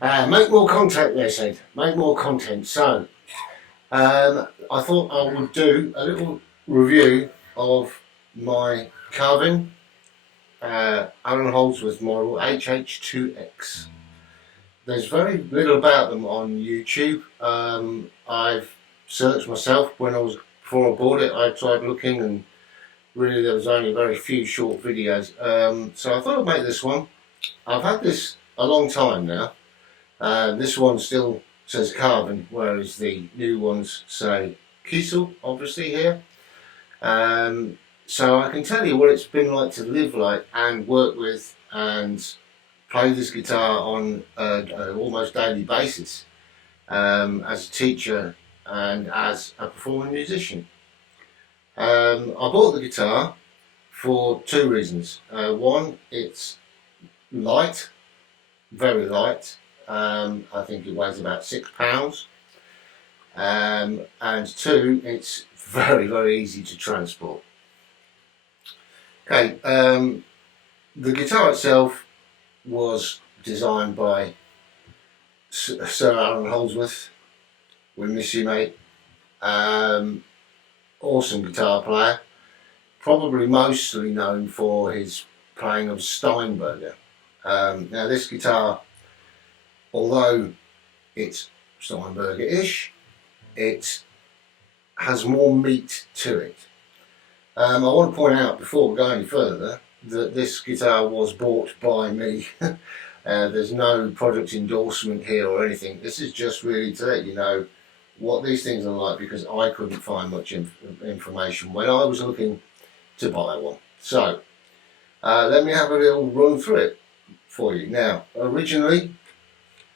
Make more content, they said. Make more content. So, I thought I would do a little review of my Carvin Alan Holdsworth model HH2X. There's very little about them on YouTube. I've searched myself before I bought it. I tried looking, and really there was only very few short videos. So I thought I'd make this one. I've had this a long time now. This one still says Carvin, whereas the new ones say Kiesel, obviously here. So I can tell you what it's been like to live like and work with and play this guitar on an almost daily basis as a teacher and as a performing musician. I bought the guitar for two reasons. One, it's light, very light. I think it weighs about £6. And two, it's very, very easy to transport. Okay, the guitar itself was designed by Sir Alan Holdsworth. We miss you, mate. Awesome guitar player, probably mostly known for his playing of Steinberger. Now this guitar, although it's Steinberger-ish, it has more meat to it. I want to point out before we go any further that this guitar was bought by me. There's no product endorsement here or anything. This is just really to let you know what these things are like, because I couldn't find much information when I was looking to buy one. So let me have a little run through it for you. Now, originally,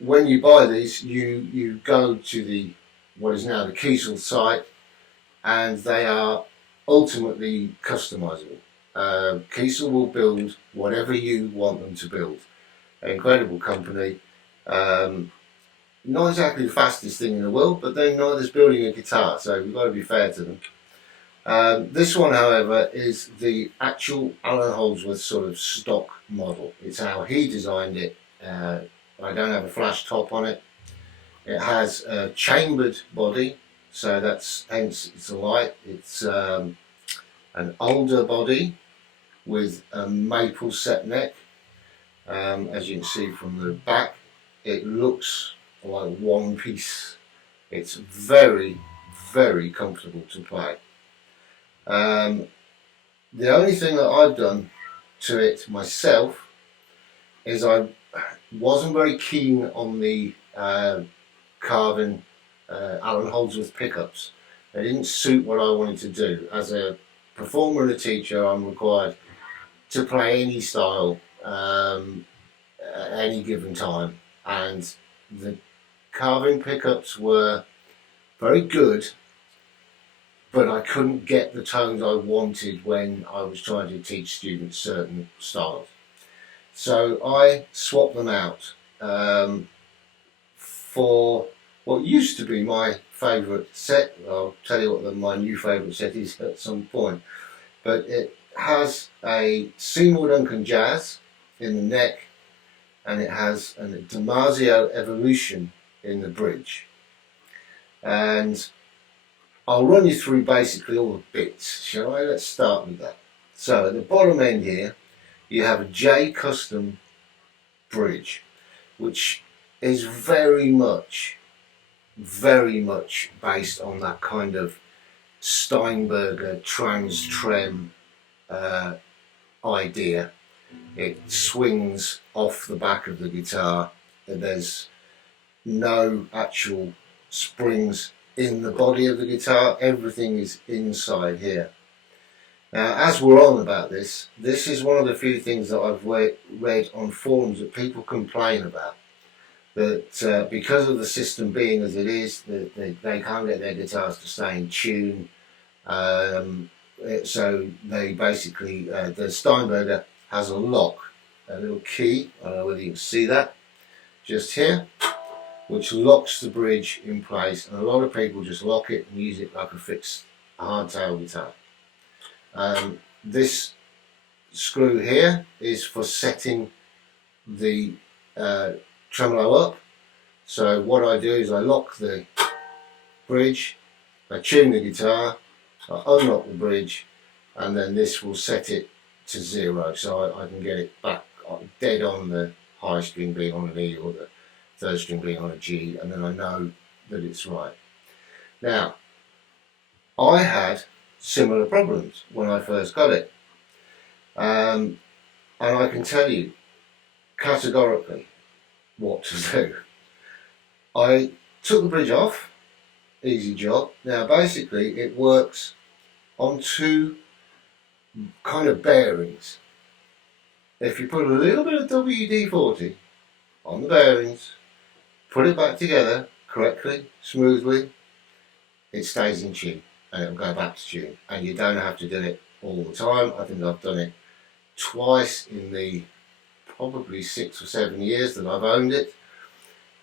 when you buy these, you go to what is now the Kiesel site, and they are ultimately customizable. Kiesel will build whatever you want them to build. An incredible company. Not exactly the fastest thing in the world, but they're not as building a guitar, so we've got to be fair to them. This one, however, is the actual Alan Holdsworth sort of stock model. It's how he designed it. I don't have a flash top on it. It has a chambered body, so hence it's a light. It's an older body with a maple set neck. As you can see from the back, it looks like one piece. It's very, very comfortable to play. The only thing that I've done to it myself is I wasn't very keen on the Carvin Alan Holdsworth pickups. They didn't suit what I wanted to do. As a performer and a teacher, I'm required to play any style at any given time, and the Carvin pickups were very good, but I couldn't get the tones I wanted when I was trying to teach students certain styles. So I swapped them out for what used to be my favourite set. I'll tell you what my new favourite set is at some point. But it has a Seymour Duncan Jazz in the neck, and it has a Damasio Evolution in the bridge. And I'll run you through basically all the bits, shall I? Let's start with that. So at the bottom end here, you have a J Custom bridge, which is very much based on that kind of Steinberger trans-trem idea. It swings off the back of the guitar, and there's no actual springs in the body of the guitar. Everything is inside here. Now, as we're on about this is one of the few things that I've read on forums that people complain about, that because of the system being as it is, they can't get their guitars to stay in tune. So they basically, the Steinberger has a lock, a little key, I don't know whether you can see that, just here, which locks the bridge in place, and a lot of people just lock it and use it like a fixed hardtail guitar. This screw here is for setting the tremolo up So what I do is I lock the bridge, I tune the guitar, I unlock the bridge, and then this will set it to 0, so I can get it back dead on the high string being on an E or the third string being on a G, and then I know that it's right. Now, I had similar problems when I first got it, and I can tell you categorically what to do. I took the bridge off, easy job. Now basically it works on 2 kind of bearings. If you put a little bit of WD-40 on the bearings, put it back together correctly, smoothly, it stays in tune and it'll go back to tune, and you don't have to do it all the time. I think I've done it twice in the probably 6 or 7 years that I've owned it,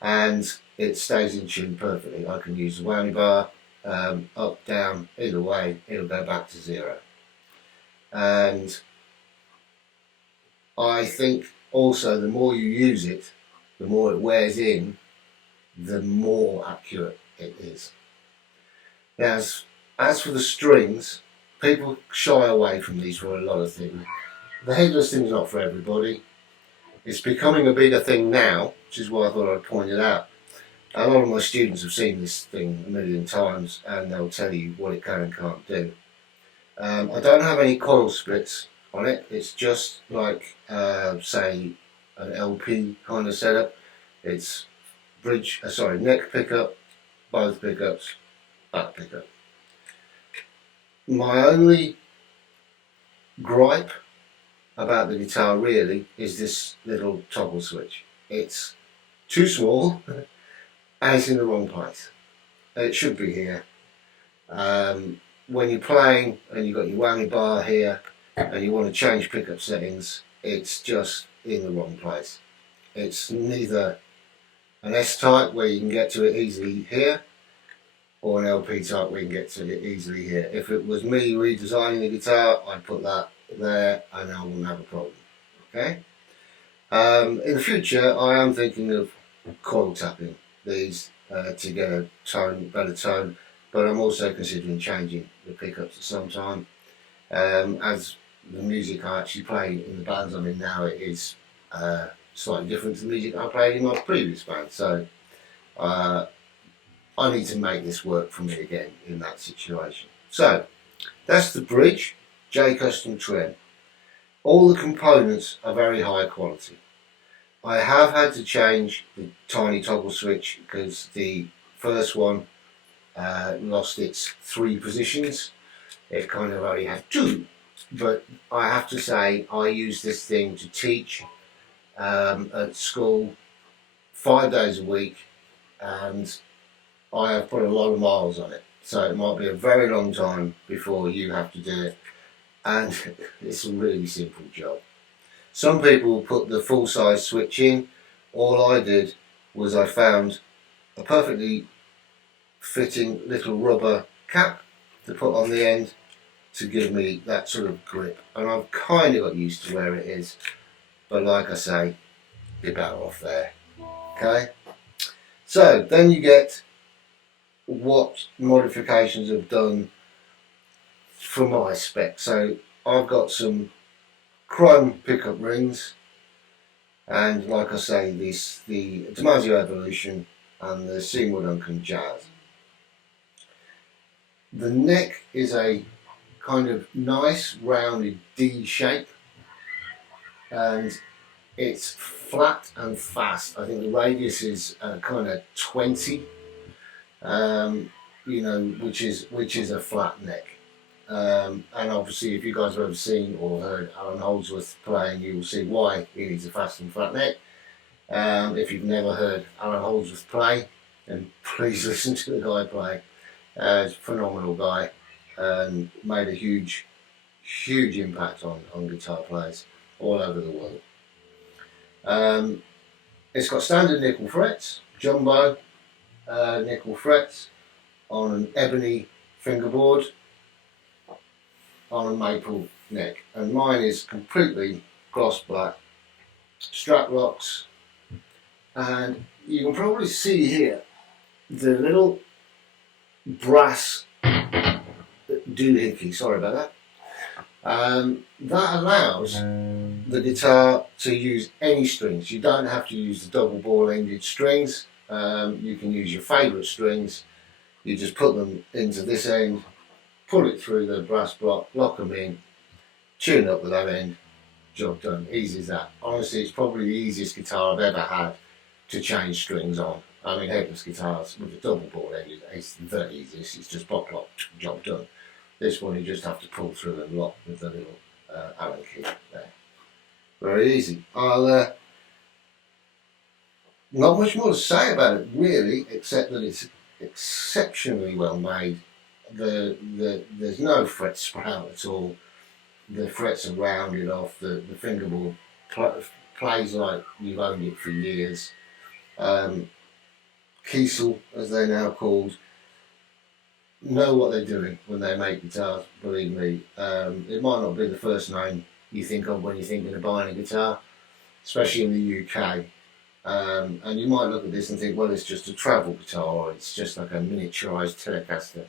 and it stays in tune perfectly. I can use the whammy bar, up, down, either way, it'll go back to 0. And I think also the more you use it, the more it wears in, the more accurate it is. Now, as for the strings, people shy away from these for a lot of things. The headless thing's not for everybody. It's becoming a bigger thing now, which is why I thought I'd point it out. A lot of my students have seen this thing a million times, and they'll tell you what it can and can't do. I don't have any coil splits on it. It's just like, say, an LP kind of setup. It's neck pickup, both pickups, back pickup. My only gripe about the guitar really is this little toggle switch. It's too small and it's in the wrong place. It should be here. When you're playing and you've got your whammy bar here and you want to change pickup settings, it's just in the wrong place. It's neither an S-type where you can get to it easily here, or an LP type where you can get to it easily here. If it was me redesigning the guitar, I'd put that there and I wouldn't have a problem. Okay. In the future, I am thinking of coil tapping these to get a better tone, but I'm also considering changing the pickups at some time. As the music I actually play in the bands I'm in now, it is slightly different to the music I played in my previous band, so I need to make this work for me again in that situation. So that's the bridge, J Custom Trim. All the components are very high quality. I have had to change the tiny toggle switch because the first one lost its 3 positions. It kind of only had 2, but I have to say I use this thing to teach at school 5 days a week, and I have put a lot of miles on it, so it might be a very long time before you have to do it, and it's a really simple job. Some people will put the full size switch in. All I did was I found a perfectly fitting little rubber cap to put on the end to give me that sort of grip, and I've kind of got used to where it is, but like I say, you're better off there. Okay, so then you get what modifications I've done for my spec. So I've got some chrome pickup rings, and like I say, the DiMaggio Evolution and the Seymour Duncan Jazz. The neck is a kind of nice rounded D shape, and it's flat and fast. I think the radius is kind of 20, you know, which is a flat neck. And obviously, if you guys have ever seen or heard Alan Holdsworth playing, you will see why he needs a fast and flat neck. If you've never heard Alan Holdsworth play, then please listen to the guy play. He's a phenomenal guy, and made a huge impact on guitar players all over the world. It's got standard nickel frets, jumbo nickel frets on an ebony fingerboard on a maple neck, and mine is completely gloss black. Strap locks, and you can probably see here the little brass doohickey, sorry about that. That allows the guitar to use any strings. You don't have to use the double ball ended strings. You can use your favourite strings. You just put them into this end, pull it through the brass block, lock them in, tune up with that end, job done. Easy as that. Honestly, it's probably the easiest guitar I've ever had to change strings on. I mean, headless guitars with a double ball ended, it's the easiest. It's just pop, lock, job done. This one you just have to pull through and lock with the little Allen key there. Very easy. I'll not much more to say about it really, except that it's exceptionally well made. There's no fret sprout at all. The frets are rounded off. The fingerboard plays like you've owned it for years. Kiesel, as they're now called, know what they're doing when they make guitars, believe me. It might not be the first name you think of when you're thinking of buying a guitar, especially in the UK. And you might look at this and think, well, it's just a travel guitar, or it's just like a miniaturised Telecaster.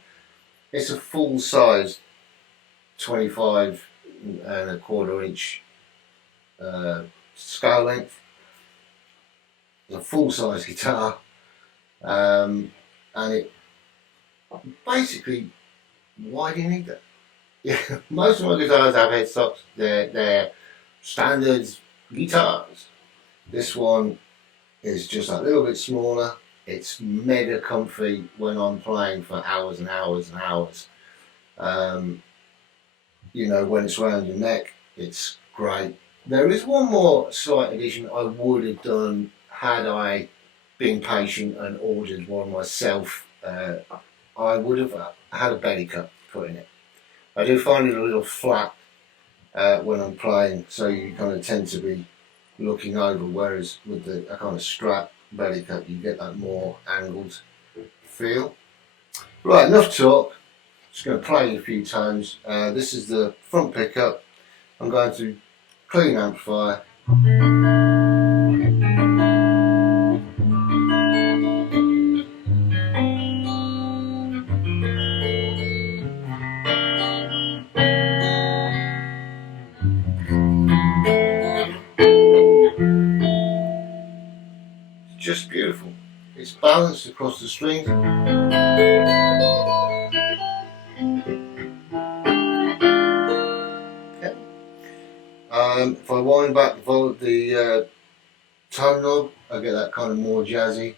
It's a full-size 25.25 inch scale length. It's a full-size guitar, and it basically, why do you need that? Yeah, most of my guitars have headstocks. They're standard guitars. This one is just a little bit smaller. It's mega comfy when I'm playing for hours and hours and hours. You know, when it's around your neck, it's great. There is one more slight addition I would have done had I been patient and ordered one myself. I would have had a belly cut put in it. I do find it a little flat when I'm playing, so you kind of tend to be looking over, whereas with the kind of strap belly cut you get that more angled feel. Right, enough talk. Just going to play a few tones. This is the front pickup. I'm going to clean amplifier. Just beautiful. It's balanced across the strings. Okay. If I wind back the tone knob, I get that kind of more jazzy.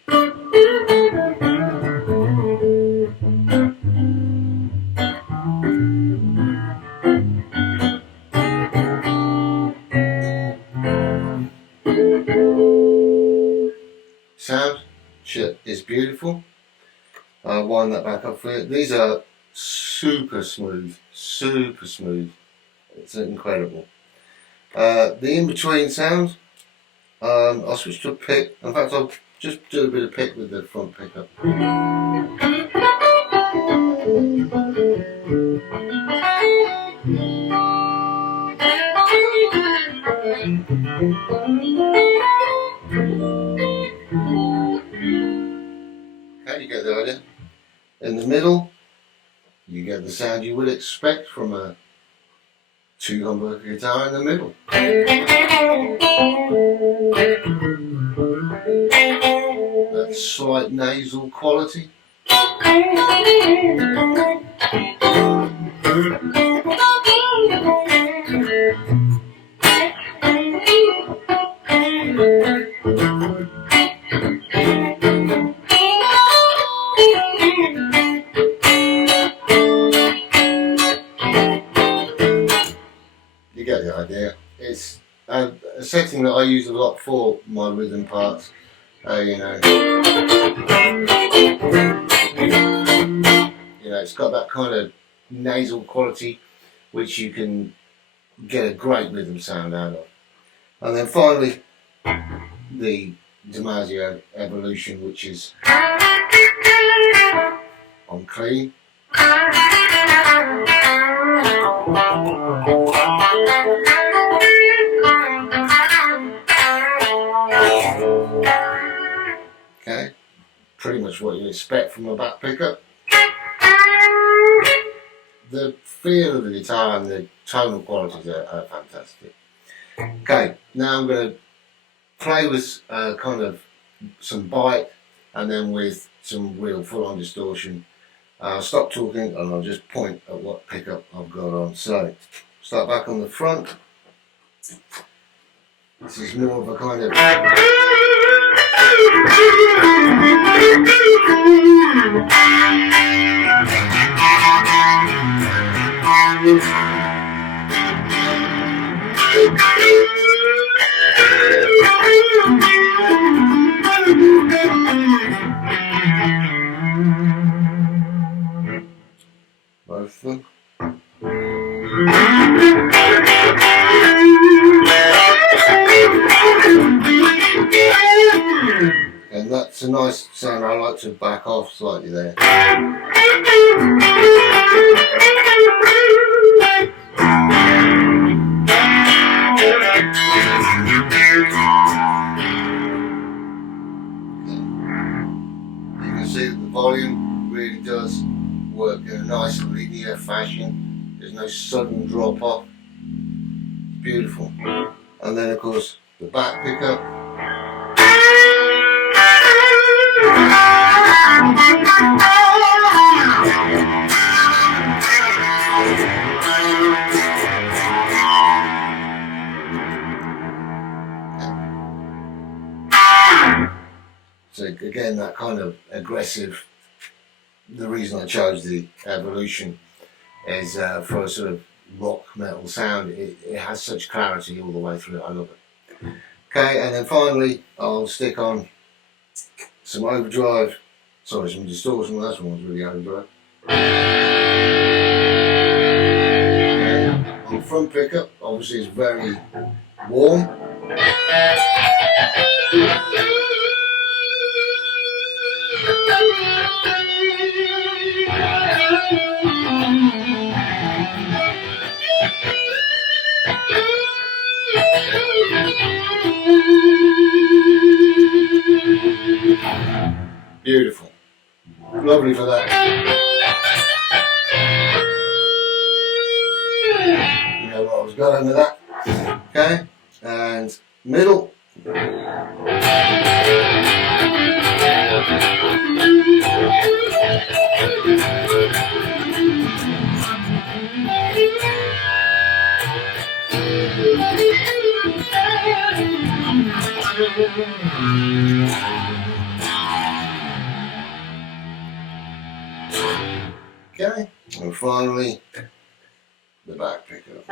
Sound is beautiful. I'll wind that back up for you. These are super smooth, super smooth. It's incredible. The in-between sound, I'll switch to a pick. In fact, I'll just do a bit of pick with the front pickup. Okay, you get the idea. In the middle, you get the sound you would expect from a two-humbucker guitar in the middle. That slight nasal quality. You get the idea. It's a setting that I use a lot for my rhythm parts. You know, it's got that kind of nasal quality which you can get a great rhythm sound out of. And then finally, the Damasio Evolution, which is on clean. much what you expect from a back pickup. The feel of the guitar and the tonal qualities are fantastic. Okay, now I'm going to play with kind of some bite and then with some real full-on distortion. I'll stop talking and I'll just point at what pickup I've got on. So, start back on the front. This is more of a kind of... both of them. And that's a nice sound. I like to back off slightly there. You can see that the volume really does work in a nice linear fashion. There's no sudden drop off. It's beautiful. And then of course the back pickup. So again, that kind of aggressive, the reason I chose the Evolution is for a sort of rock metal sound. It has such clarity all the way through. I love it. Okay, and then finally I'll stick on some overdrive, sorry, some distortion. That one was really overdrive. Okay. On the front pickup, obviously it's very warm. Beautiful. Lovely for that. You know what I was going with that. Okay, and middle. Okay, and finally the back pickup.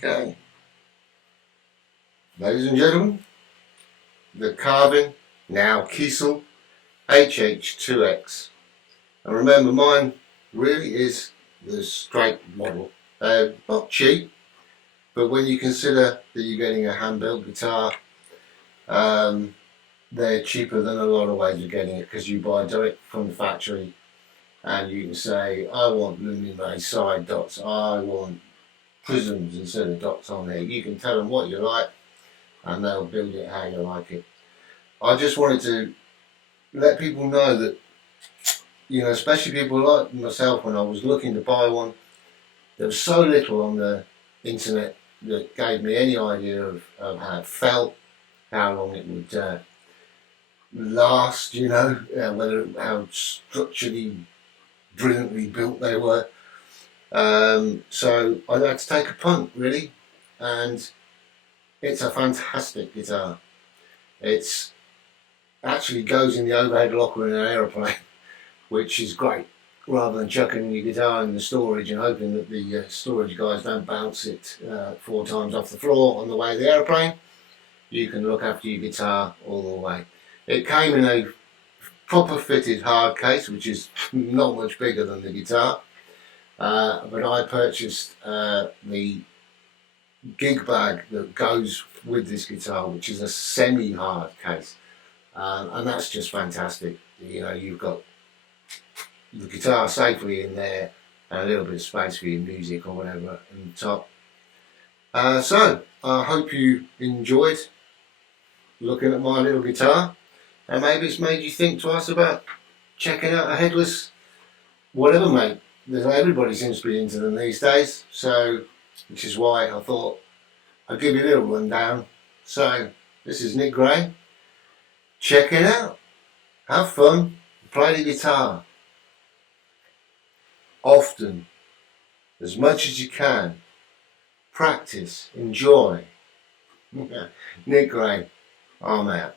Okay, ladies and gentlemen, the Carvin, now Kiesel, HH2X. And remember, mine really is the straight model. Not cheap, but when you consider that you're getting a hand-built guitar, they're cheaper than a lot of ways of getting it, because you buy direct from the factory and you can say, I want luminaire side dots, I want prisms instead of dots on there. You can tell them what you like and they'll build it how you like it. I just wanted to let people know that, you know, especially people like myself, when I was looking to buy one, there was so little on the internet that gave me any idea of how it felt, how long it would last, you know, how structurally brilliantly built they were. So I had to take a punt, really, and it's a fantastic guitar. It's actually goes in the overhead locker in an aeroplane, which is great, rather than chucking your guitar in the storage and hoping that the storage guys don't bounce it 4 times off the floor on the way to the aeroplane. You can look after your guitar all the way. It came in a proper fitted hard case, which is not much bigger than the guitar. But I purchased the gig bag that goes with this guitar, which is a semi-hard case, and that's just fantastic. You know, you've got the guitar safely in there and a little bit of space for your music or whatever on the top. So I hope you enjoyed looking at my little guitar, and maybe it's made you think twice about checking out a headless whatever, mate. Everybody seems to be into them these days, so which is why I thought I'd give you a little rundown. So this is Nic Gray. Check it out. Have fun. Play the guitar often, as much as you can. Practice. Enjoy. Nic Gray. I'm out.